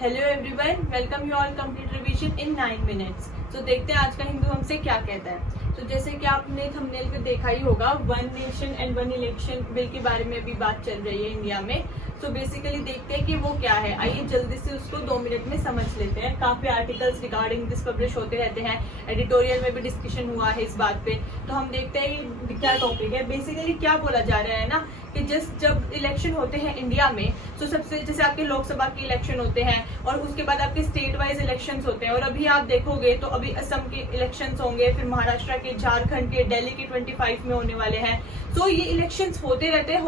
Hello everyone, welcome you all complete revision in 9 minutes. तो देखते हैं आज का हिंदू हमसे क्या कहता है। तो जैसे कि आपने थंबनेल पे देखा ही होगा, one nation and one election bill के बारे में अभी बात चल रही है इंडिया में। तो बेसिकली देखते हैं कि वो क्या है। आइए जल्दी से उसको 2 मिनट में समझ लेते हैं। काफी आर्टिकल्स रिगार्डिंग दिस पब्लिश होते रहते हैं, एडिटोरियल में भी डिस्कशन हुआ है इस बात पे। तो हम देखते हैं कि क्या टॉपिक है। बेसिकली क्या बोला जा रहा है ना कि जब इलेक्शन होते हैं इंडिया में, तो सबसे जैसे आपके लोकसभा के इलेक्शन होते हैं और उसके बाद आपके स्टेट वाइज इलेक्शंस होते हैं। और अभी आप देखोगे तो अभी असम के इलेक्शंस होंगे, फिर महाराष्ट्र के, झारखंड के, दिल्ली के 25 में होने वाले हैं। तो ये इलेक्शंस होते रहते हैं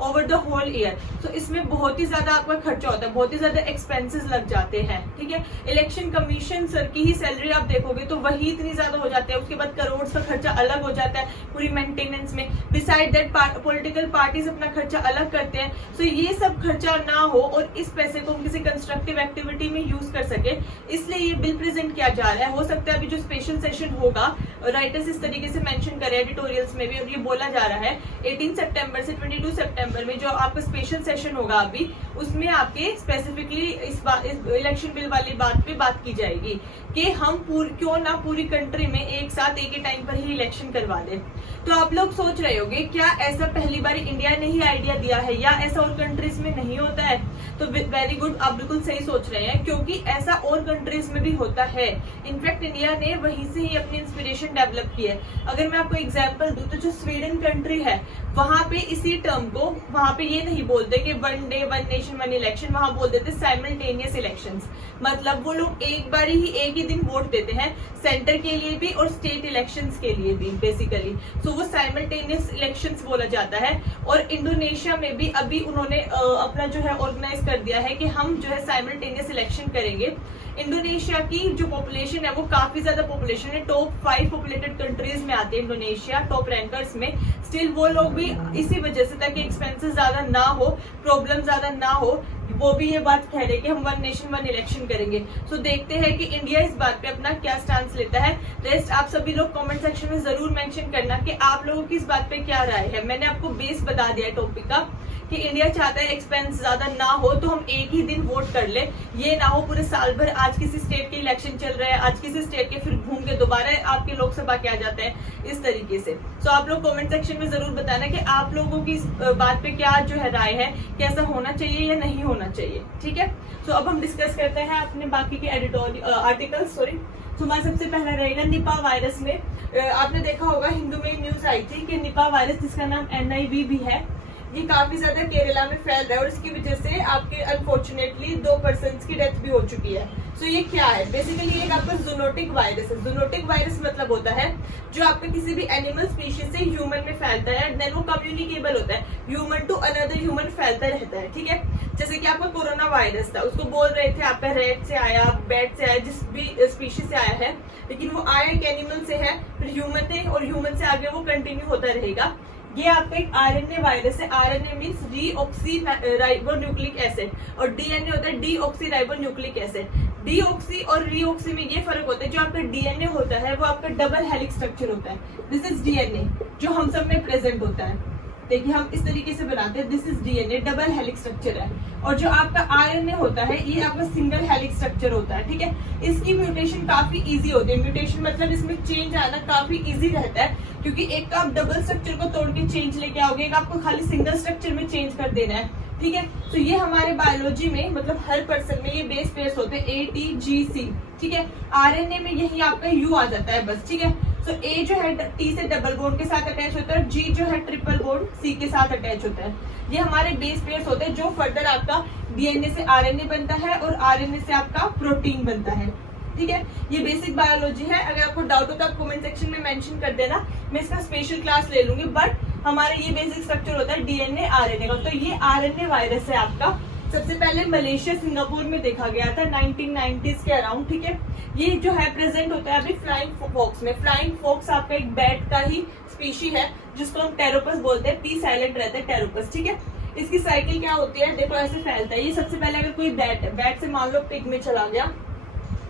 ओवर द होल ईयर। तो इसमें बहुत ही ज्यादा आपका खर्चा होता है, बहुत ही ज्यादा एक्सपेंसेस लग जाते हैं। ठीक है, इलेक्शन कमीशन सर की ही सैलरी आप देखोगे तो वही इतनी ज्यादा हो जाती है। उसके बाद करोड़ का खर्चा अलग हो जाता है पूरी मेंटेनेंस में। बिसाइड दैट पॉलिटिकल पार्टीज अपना खर्चा अलग करते हैं। तो ये सब खर्चा ना हो और इस पैसे को हम किसी कंस्ट्रक्टिव एक्टिविटी में यूज कर सके, इसलिए ये बिल प्रेजेंट किया जा रहा है। हो सकता है अभी जो स्पेशल सेशन होगा, राइटर्स इस तरीके से मेंशन कर रहे हैं एडिटोरियल्स में भी, और ये बोला जा रहा है 18 सितंबर से 22 सितंबर में जो आपका स्पेशल सेशन होगा अभी, उसमें आपके स्पेसिफिकली इस इलेक्शन बिल वाली बात पे बात की जाएगी कि हम क्यों ना पूरी कंट्री में एक साथ एक ही टाइम पर ही इलेक्शन करवा दें। तो आप लोग सोच रहे होंगे क्या ऐसा पहली बार इंडिया ने ही आइडिया दिया है या ऐसा और कंट्रीज में नहीं होता है? तो वेरी गुड, आप बिल्कुल सही सोच रहे हैं, क्योंकि ऐसा और कंट्रीज में भी होता है। इनफैक्ट इंडिया ने वहीं से ही अपनी इंस्पिरेशन डेवलप की है। अगर मैं आपको एग्जांपल दूं तो जो स्वीडन कंट्री है, वहां पे इसी टर्म को, वहां पे ये नहीं बोलते कि one day one nation one election, वहां बोल देते साइमल्टेनियस इलेक्शंस। मतलब वो लोग एक बार ही एक ही दिन वोट देते हैं, सेंटर के लिए भी और स्टेट इलेक्शंस के लिए भी बेसिकली। तो वो साइमल्टेनियस इलेक्शंस बोला जाता है। और इंडोनेशिया में भी अभी उन्होंने अपना जो है ऑर्गेनाइज कर दिया है कि हम जो है साइमल्टेनियस इलेक्शन करेंगे। इंडोनेशिया की जो पॉपुलेशन है वो काफी ज्यादा पॉपुलेशन है, टॉप 5 पॉपुलेटेड कंट्रीज में आती है इंडोनेशिया, टॉप रैंकर्स में। स्टिल वो लोग भी इसी वजह से, ताकि एक्सपेंसेस ज्यादा ना हो, प्रॉब्लम ज्यादा ना हो, वो भी ये बात कह रहे हैं कि हम वन नेशन वन इलेक्शन करेंगे। तो देखते हैं कि इंडिया इस बात पे अपना क्या स्टांस लेता है। रेस्ट आप सभी लोग कमेंट सेक्शन में जरूर मेंशन करना कि आप लोगों की इस बात पे क्या राय है। मैंने आपको बेस बता दिया है टॉपिक का कि इंडिया चाहता है एक्सपेंस ज्यादा ना हो तो हम एक ही दिन वोट कर ले, ये ना हो पूरे साल भर आज किसी स्टेट के इलेक्शन चल रहा है, आज किसी स्टेट के, फिर घूम के दोबारा आपके लोकसभा के आ जाते हैं, इस तरीके से। तो आप लोग कमेंट सेक्शन में जरूर बताना कि आप लोगों की इस बात पे क्या जो है राय है, कैसा होना चाहिए या नहीं होना चाहिए। ठीक है, तो अब हम डिस्कस करते हैं अपने बाकी के एडिटोरियल आर्टिकल्स। तो हमारा सबसे पहला रहेगा निपा वायरस में। आपने देखा होगा हिंदू में न्यूज आई थी कि निपा वायरस, जिसका नाम NIV भी है, ये काफी ज्यादा केरला में फैल रहा है और इसकी वजह से आपके अनफॉर्चुनेटली 2 पर्सन्स की डेथ भी हो चुकी है। तो ये क्या है? बेसिकली एक आपका जूनोटिक वायरस है। जूनोटिक वायरस मतलब होता है जो आपका किसी भी एनिमल स्पीशीज से ह्यूमन में फैलता है, देन वो कम्युनिकेबल होता है, ह्यूमन टू अनदर ह्यूमन फैलता रहता है। ठीक है, जैसे कि आपका कोरोना वायरस था, उसको बोल रहे थे आपका रेड से आया, बैट से आया, जिस भी स्पीशीज से आया है, लेकिन वो आया एक एनिमल से है, फिर ह्यूमन थे और ह्यूमन से आगे वो कंटिन्यू होता रहेगा। ये आपका एक RNA वायरस है। RNA मीन्स डीऑक्सीराइबोन्यूक्लिक एसिड और DNA होता है डीऑक्सीराइबोन्यूक्लिक एसिड। डीऑक्सी और रीऑक्सी में ये फर्क होता है। जो आपका DNA होता है वो आपका डबल हेलिक्स स्ट्रक्चर होता है। दिस इज DNA जो हम सब में प्रेजेंट होता है। देखिए हम इस तरीके से बनाते हैं, this is DNA, double helix structure है। और जो आपका RNA होता है ये आपका सिंगल हेलिक्स स्ट्रक्चर होता है। ठीक है, इसकी म्यूटेशन काफी इजी होती है। म्यूटेशन मतलब इसमें चेंज आना काफी इजी रहता है, क्योंकि एक तो आप डबल स्ट्रक्चर को तोड़ के चेंज लेके आओगे, एक आपको खाली सिंगल स्ट्रक्चर में चेंज कर देना है। ठीक है, तो ये हमारे बायोलॉजी में मतलब हर पर्सन में ये बेस पेयर्स होते हैं ATGC। ठीक है, RNA में यही आपका U आ जाता है बस। ठीक है, तो A जो है T से डबल बॉन्ड के साथ अटैच होता है, G जो है ट्रिपल बॉन्ड C के साथ अटैच होता है। ये हमारे बेस पेयर्स होते हैं जो फर्दर आपका DNA से RNA बनता है और RNA से आपका प्रोटीन बनता है। ठीक है, ये बेसिक बायोलॉजी है। अगर आपको डाउट हो तो आप कमेंट सेक्शन में मेंशन कर देना, मैं इसका स्पेशल क्लास ले लूंगी। बट हमारा ये बेसिक स्ट्रक्चर होता है DNA RNA का। तो ये RNA वायरस है आपका। सबसे पहले मलेशिया सिंगापुर में देखा गया था 1990s के अराउंड। ठीक है, ये जो है प्रेजेंट होता है अभी फ्लाइंग फॉक्स में। फ्लाइंग फॉक्स आपका एक बैट का ही स्पीशी है जिसको हम टेरोपस बोलते हैं, P साइलेंट रहता है टेरोपस। ठीक है, इसकी साइकिल क्या होती है, देखो ऐसे फैलता है। ये सबसे पहले अगर कोई बैट से मान लो पिग में चला गया,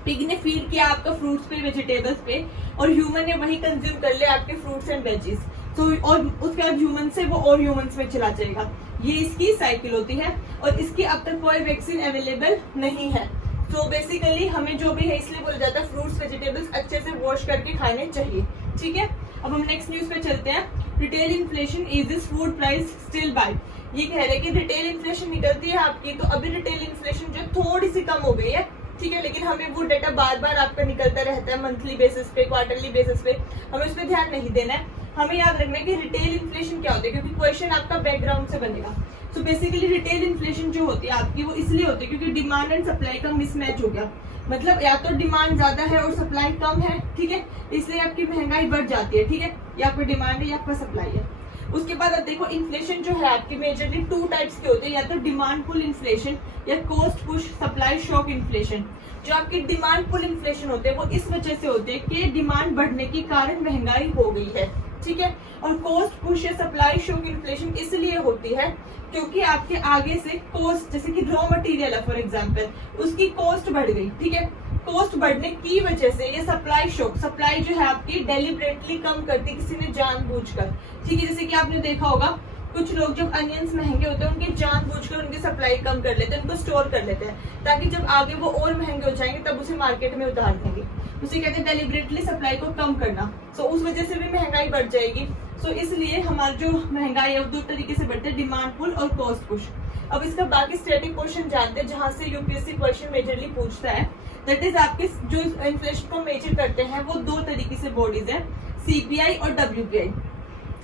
पिग ने फीड किया आपका फ्रूट्स पे, वेजिटेबल्स पे, और ह्यूमन ने वही कंज्यूम कर लिया आपके फ्रूट्स एंड वेजीज। तो और उसके बाद ह्यूमन से वो और ह्यूमंस में चला जाएगा। ये इसकी साइकिल होती है और इसकी अब तक कोई वैक्सीन अवेलेबल नहीं है। तो बेसिकली हमें जो भी है, इसलिए बोला जाता है फ्रूट्स वेजिटेबल्स अच्छे से वॉश करके खाने चाहिए। ठीक है, अब हम नेक्स्ट न्यूज पे चलते हैं। Retail inflation is this food price still by. ये कह रहे हैं कि रिटेल इन्फ्लेशन निकलती है आपकी, तो अभी रिटेल इन्फ्लेशन जो थोड़ी सी कम हो गई है, ठीक है, लेकिन हमें वो डेटा बार बार आपका निकलता रहता है मंथली बेसिस पे, क्वार्टरली बेसिस पे, हमें उस पर ध्यान नहीं देना है। हमें याद रखना है कि रिटेल इन्फ्लेशन क्या होता है, क्योंकि क्वेश्चन आपका बैकग्राउंड से बनेगा। तो बेसिकली रिटेल इन्फ्लेशन जो होती है आपकी, वो इसलिए होती है क्योंकि डिमांड एंड सप्लाई का मिसमैच हो गया। मतलब या तो डिमांड ज्यादा है और सप्लाई कम है, ठीक है, इसलिए आपकी महंगाई बढ़ जाती है। ठीक है, या आपका डिमांड है या आपका सप्लाई है। उसके बाद अब देखो, इन्फ्लेशन जो है आपकी मेजरली 2 टाइप्स के होते हैं, या तो डिमांड पुल इन्फ्लेशन या cost push supply shock inflation. जो आपकी डिमांड पुल इन्फ्लेशन होते हैं वो इस वजह से होते हैं कि डिमांड बढ़ने के कारण महंगाई हो गई है। ठीक है, और कॉस्ट पुश या सप्लाई शॉक इन्फ्लेशन इसलिए होती है क्योंकि आपके आगे से कॉस्ट, जैसे कि रॉ मटेरियल है फॉर एग्जांपल, उसकी कॉस्ट बढ़ गई। ठीक है, कॉस्ट बढ़ने की वजह से ये सप्लाई शॉक, सप्लाई जो है आपकी डेलिबरेटली कम करती, किसी ने जानबूझकर। ठीक है, जैसे कि आपने देखा होगा कुछ लोग जब अनियंस महंगे होते हैं उनके जानबूझकर उनकी सप्लाई कम कर लेते हैं, उनको स्टोर कर लेते हैं, ताकि जब आगे वो और महंगे हो जाएंगे तब उसे मार्केट में उतार देंगे। उसे कहते हैं डेलिबरेटली सप्लाई को कम करना। सो उस वजह से भी महंगाई बढ़ जाएगी। सो इसलिए हमारी जो महंगाई है वो 2 तरीके से बढ़ते हैं, डिमांड पुल और कॉस्ट पुश। अब इसका बाकी स्टैटिक क्वेश्चन जानते हैं जहां से यूपीएससी क्वेश्चन मेजरली पूछता है। दैट इज आपके जो इन्फ्लेशन को मेजर करते हैं वो 2 तरीके से बॉडीज है, सीपीआई और डब्ल्यूपीआई।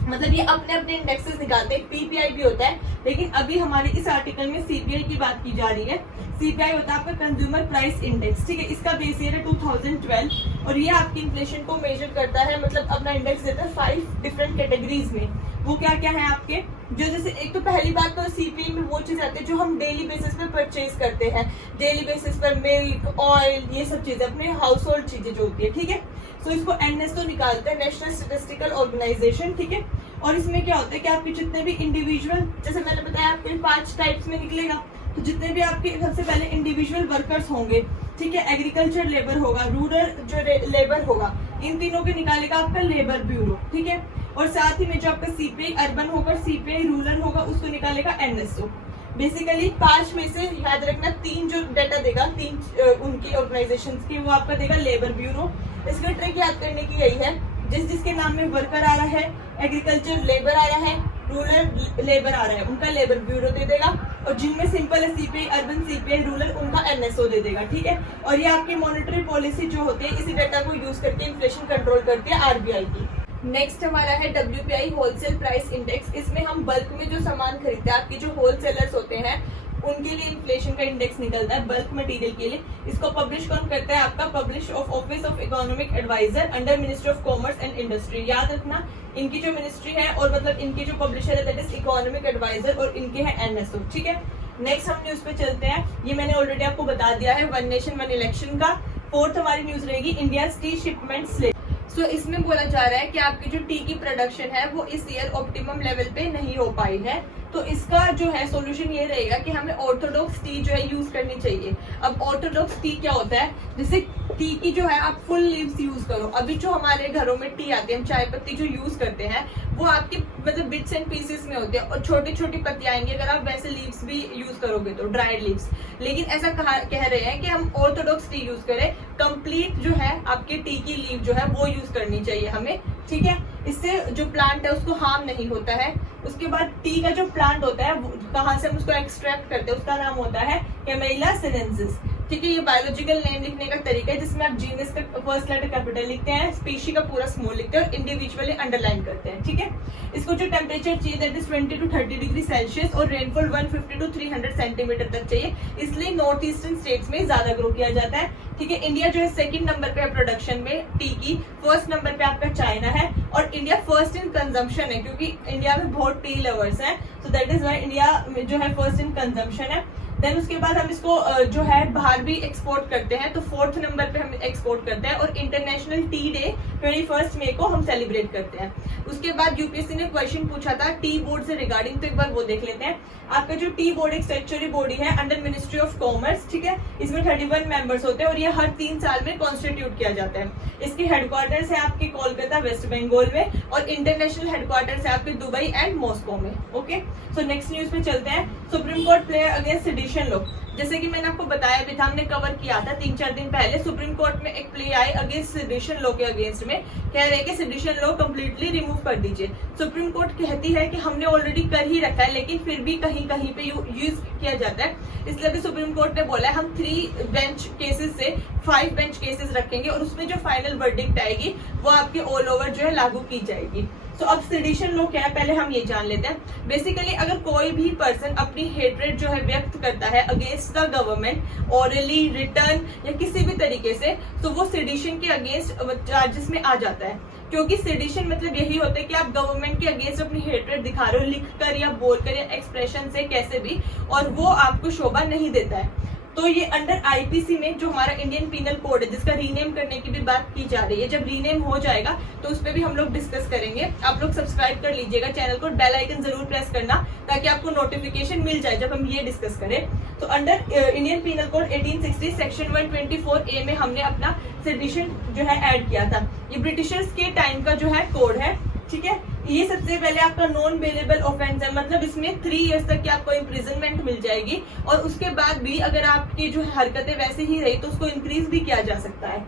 मतलब ये अपने अपने इंडेक्सेस निकालते हैं, पीपीआई भी होता है, लेकिन अभी हमारे इस आर्टिकल में सीपीआई की बात की जा रही है। सीपीआई होता है आपका कंज्यूमर प्राइस इंडेक्स। ठीक है, इसका बेस ईयर है 2012 और ये आपकी इन्फ्लेशन को मेजर करता है, मतलब अपना इंडेक्स देता है 5 डिफरेंट कैटेगरीज में। वो क्या क्या है आपके, जो जैसे एक तो पहली बात तो सीपीआई में वो चीज आती है जो हम डेली बेसिस पे परचेज करते हैं, डेली बेसिस पर मिल्क, ऑयल, ये सब चीजें अपने हाउस होल्ड चीजें जो होती है। ठीक है, तो इसको एनएसओ निकालते हैं, नेशनल स्टैटिस्टिकल ऑर्गेनाइजेशन। ठीक है, और इसमें क्या होता है कि आपके जितने भी इंडिविजुअल, जैसे मैंने बताया आपके 5 टाइप्स में निकलेगा, तो जितने भी आपके सबसे पहले इंडिविजुअल वर्कर्स होंगे, ठीक है, एग्रीकल्चर लेबर होगा, रूरल जो लेबर होगा, इन तीनों के निकालेगा आपका लेबर ब्यूरो। ठीक है, और साथ ही में जो आपका सीपीआई अर्बन होगा, सीपीआई रूरल होगा, उसको निकालेगा एनएसओ। बेसिकली 5 में से याद रखना 3 जो डाटा देगा, 3 उनकी ऑर्गेनाइजेशंस की, वो आपका देगा लेबर ब्यूरो। इसका ट्रिक याद करने की यही है, जिसके नाम में वर्कर आ रहा है, एग्रीकल्चर लेबर आ रहा है, रूरल लेबर आ रहा है, उनका लेबर ब्यूरो दे देगा, और जिनमें सिंपल है सीपीआई अर्बन, सीपीआई रूरल, उनका एनएसओ दे देगा। ठीक है, और ये आपकी मॉनेटरी पॉलिसी जो होती है इसी डाटा को यूज करके इन्फ्लेशन कंट्रोल करती है आरबीआई की। नेक्स्ट हमारा है डब्ल्यूपीआई होलसेल प्राइस इंडेक्स। इसमें हम बल्क में जो सामान खरीदते हैं, आपकी जो होलसेलर्स होते हैं उनके लिए इन्फ्लेशन का इंडेक्स निकलता है बल्क मटेरियल के लिए। इसको पब्लिश कौन करता है, आपका publish of office of economic adviser under ministry of commerce and industry. याद रखना, इनकी जो मिनिस्ट्री है और मतलब इनकी जो पब्लिशर है दैट इज इकोनॉमिक एडवाइजर, और इनके है एनएसओ। ठीक है, नेक्स्ट हम न्यूज पे चलते हैं। ये मैंने ऑलरेडी आपको बता दिया है, 1 नेशन 1 इलेक्शन का। 4th हमारी न्यूज रहेगी इंडिया टी शिपमेंट स्लिप। सो इसमें बोला जा रहा है कि आपकी जो टी की प्रोडक्शन है वो इस ईयर ऑप्टिमम लेवल पे नहीं हो पाई है, तो इसका जो है सॉल्यूशन ये रहेगा कि हमें ऑर्थोडॉक्स टी जो है यूज करनी चाहिए। अब ऑर्थोडॉक्स टी क्या होता है, जैसे टी की जो है आप फुल लीव्स यूज करो। अभी जो हमारे घरों में टी आती है, हम चाय पत्ती जो यूज करते हैं वो आपकी मतलब बिट्स एंड पीसेस में होती है और छोटी छोटी पत्तियां आएंगी अगर आप वैसे लीव्स भी यूज करोगे तो, ड्राइड लीव्स। लेकिन ऐसा कह रहे हैं कि हम ऑर्थोडॉक्स टी यूज करें, कंप्लीट जो है आपकी टी की लीव जो है वो यूज करनी चाहिए हमें। ठीक है, इससे जो प्लांट है उसको हार्म नहीं होता है। उसके बाद टी का जो प्लांट होता है कहाँ से हम उसको एक्सट्रैक्ट करते हैं, उसका नाम होता है कैमेलिया सिनेंसिस। ठीक है, ये बायोलॉजिकल नेम लिखने का तरीका है जिसमें आप जीनस का फर्स्ट लेटर कैपिटल लिखते हैं, स्पीशी का पूरा स्मॉल लिखते हैं और इंडिविजुअली अंडरलाइन करते हैं। ठीक है, इसको जो टेम्परेचर चाहिए that is 20 to 30 degree Celsius और रेनफॉल 150 to 300 सेंटीमीटर तक चाहिए, इसलिए नॉर्थ ईस्टर्न स्टेट्स में ज्यादा ग्रो किया जाता है। ठीक है, इंडिया जो है 2nd नंबर पे है प्रोडक्शन में टी की, 1st नंबर पे आपका चाइना है और इंडिया 1st इन कंजम्पशन है क्योंकि इंडिया में बहुत टी लवर्स हैं, so that is why India जो है 1st इन कंजम्पशन है। देन उसके बाद हम इसको जो है बाहर भी एक्सपोर्ट करते हैं, तो 4th नंबर पे हम एक्सपोर्ट करते हैं। और इंटरनेशनल टी डे 21 मई को हम सेलिब्रेट करते हैं। उसके बाद यूपीएससी ने क्वेश्चन पूछा था टी बोर्ड से रिगार्डिंग, तो एक बार वो देख लेते हैं। आपका जो टी बोर्ड एक स्टैट्यूटरी बॉडी है अंडर मिनिस्ट्री ऑफ कॉमर्स, ठीक है। इसमें 31 मेंबर्स होते हैं और ये हर 3 साल में कॉन्स्टिट्यूट किया जाता है। इसके हेडक्वार्टर्स है आपके कोलकाता वेस्ट बंगाल में, और इंटरनेशनल हेडक्वार्टर्स है आपके दुबई एंड मॉस्को में। ओके, सो नेक्स्ट न्यूज पे चलते हैं। Supreme court play against sedition law. जैसे कि मैंने आपको बताया भी था, हमने कवर किया था 3-4 दिन पहले। सुप्रीम कोर्ट में एक play I against sedition law के अगेंस्ट में, कह रहे हैं कि सेडिशन लॉ कंप्लीटली रिमूव कर दीजिए। सुप्रीम कोर्ट कहती है कि हमने ऑलरेडी कर ही रखा है, लेकिन फिर भी कहीं कहीं पे यूज किया जाता है, इसलिए भी सुप्रीम कोर्ट ने बोला है हम 3 बेंच केसेस से 5 बेंच केसेस रखेंगे, और उसमें जो फाइनल वर्डिक्ट आएगी वो आपके ऑल ओवर जो है लागू की जाएगी। तो अब सेडिशन लॉ क्या है पहले हम ये जान लेते हैं। बेसिकली अगर कोई भी पर्सन अपनी हेट्रेड जो है व्यक्त करता है against the government, hourly, return या किसी भी तरीके से, तो वो सेडिशन के अगेंस्ट चार्जेस में आ जाता है। क्योंकि सेडिशन मतलब यही होता है कि आप गवर्नमेंट के अगेंस्ट अपनी हेट्रेड दिखा रहे हो, लिखकर या बोलकर या एक्सप्रेशन से, कैसे भी, और वो आपको शोभा नहीं देता है। तो ये अंडर आईपीसी में जो हमारा इंडियन पीनल कोड है, जिसका रीनेम करने की भी बात की जा रही है, जब रीनेम हो जाएगा तो उस पर भी हम लोग डिस्कस करेंगे। आप लोग सब्सक्राइब कर लीजिएगा चैनल को, बेल आइकन जरूर प्रेस करना ताकि आपको नोटिफिकेशन मिल जाए जब हम ये डिस्कस करें। तो under Indian penal code 1860 section 124A में हमने अपना सेडिशन जो है ऐड किया था। ये ब्रिटिशर्स के टाइम का जो है कोड है, ठीक है। ये सबसे पहले आपका नॉन बेलेबल ऑफेंस है, मतलब इसमें 3 इयर्स तक की आपको इम्प्रिजनमेंट मिल जाएगी, और उसके बाद भी अगर आपकी जो हरकतें वैसे ही रही तो उसको इंक्रीज भी किया जा सकता है।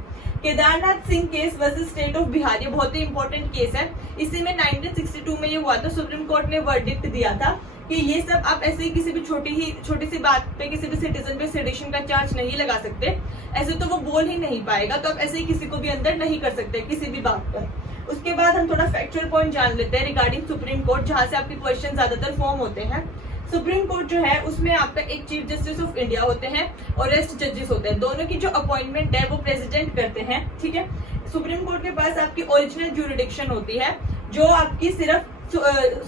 Kedarnath Singh case versus state of Bihar, ये बहुत ही इंपॉर्टेंट केस है। इसी में 1962 में ये हुआ था। सुप्रीम कोर्ट ने वर्डिक्ट दिया था कि ये सब आप ऐसे ही किसी भी छोटी सी बात पे किसी भी सिटीजन पे सेडिशन का चार्ज नहीं लगा सकते। ऐसे तो वो बोल ही नहीं पाएगा, तो आप ऐसे ही किसी को भी अंदर नहीं कर सकते किसी भी बात पर। उसके बाद हम थोड़ा फैक्चुअल पॉइंट जान लेते हैं रिगार्डिंग सुप्रीम कोर्ट, जहां से आपके क्वेश्चन ज्यादातर फॉर्म होते हैं। सुप्रीम कोर्ट जो है उसमें आपका एक चीफ जस्टिस ऑफ इंडिया होते हैं और रेस्ट जजेस होते हैं। दोनों की जो अपॉइंटमेंट है वो प्रेसिडेंट करते हैं, ठीक है। सुप्रीम कोर्ट के पास आपकी ओरिजिनल ज्यूरिडिक्शन होती है, जो आपकी सिर्फ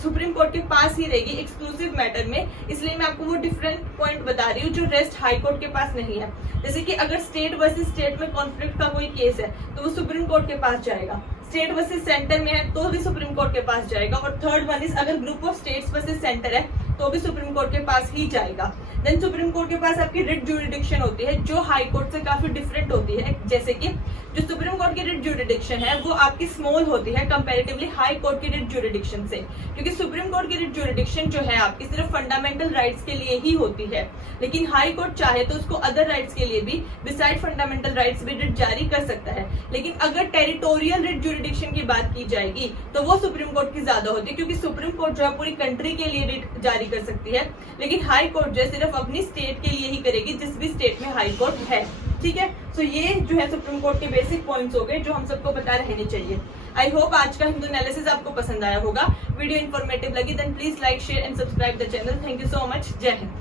सुप्रीम कोर्ट के पास ही रहेगी एक्सक्लूसिव मैटर में। इसलिए मैं आपको वो डिफरेंट पॉइंट बता रही हूँ जो रेस्ट हाई कोर्ट के पास नहीं है। जैसे कि अगर स्टेट वर्सेस स्टेट में कॉन्फ्लिक्ट का कोई केस है तो वो सुप्रीम कोर्ट के पास जाएगा। स्टेट वर्सेस सेंटर में है तो भी सुप्रीम कोर्ट के पास जाएगा। और थर्ड वन इज अगर group of states versus centre है तो भी सुप्रीम कोर्ट के पास ही जाएगा। देन सुप्रीम कोर्ट के पास आपकी रिट ज्यूरिडिक्शन होती है जो हाई कोर्ट से काफी डिफरेंट होती है। जैसे कि जो सुप्रीम कोर्ट की रिट ज्यूरिडिक्शन है वो आपकी स्मॉल होती है कंपैरेटिवली हाई कोर्ट की रिट ज्यूरिडिक्शन से, क्योंकि सुप्रीम कोर्ट की रिट ज्यूरिडिक्शन जो है आपकी सिर्फ फंडामेंटल राइट्स के लिए ही होती है, लेकिन हाई कोर्ट चाहे तो उसको अदर राइट्स के लिए भी बिसाइड फंडामेंटल राइट्स भी रिट जारी कर सकता है। लेकिन अगर टेरिटोरियल रिट ज्यूरिडिक्शन की बात की जाएगी तो वो सुप्रीम कोर्ट की ज्यादा होती है, क्योंकि सुप्रीम कोर्ट जो है पूरी कंट्री के लिए रिट जारी कर सकती है, लेकिन हाई कोर्ट जो है सिर्फ अपनी स्टेट के लिए ही करेगी जिस भी स्टेट में हाई कोर्ट है, ठीक है। तो ये जो है सुप्रीम कोर्ट के बेसिक पॉइंट्स हो गए जो हम सबको पता रहने चाहिए। आई होप आज का हिंदू एनालिसिस आपको पसंद आया होगा। वीडियो इन्फॉर्मेटिव लगी then please like, share and subscribe the channel. Thank you so much. जय हिंद।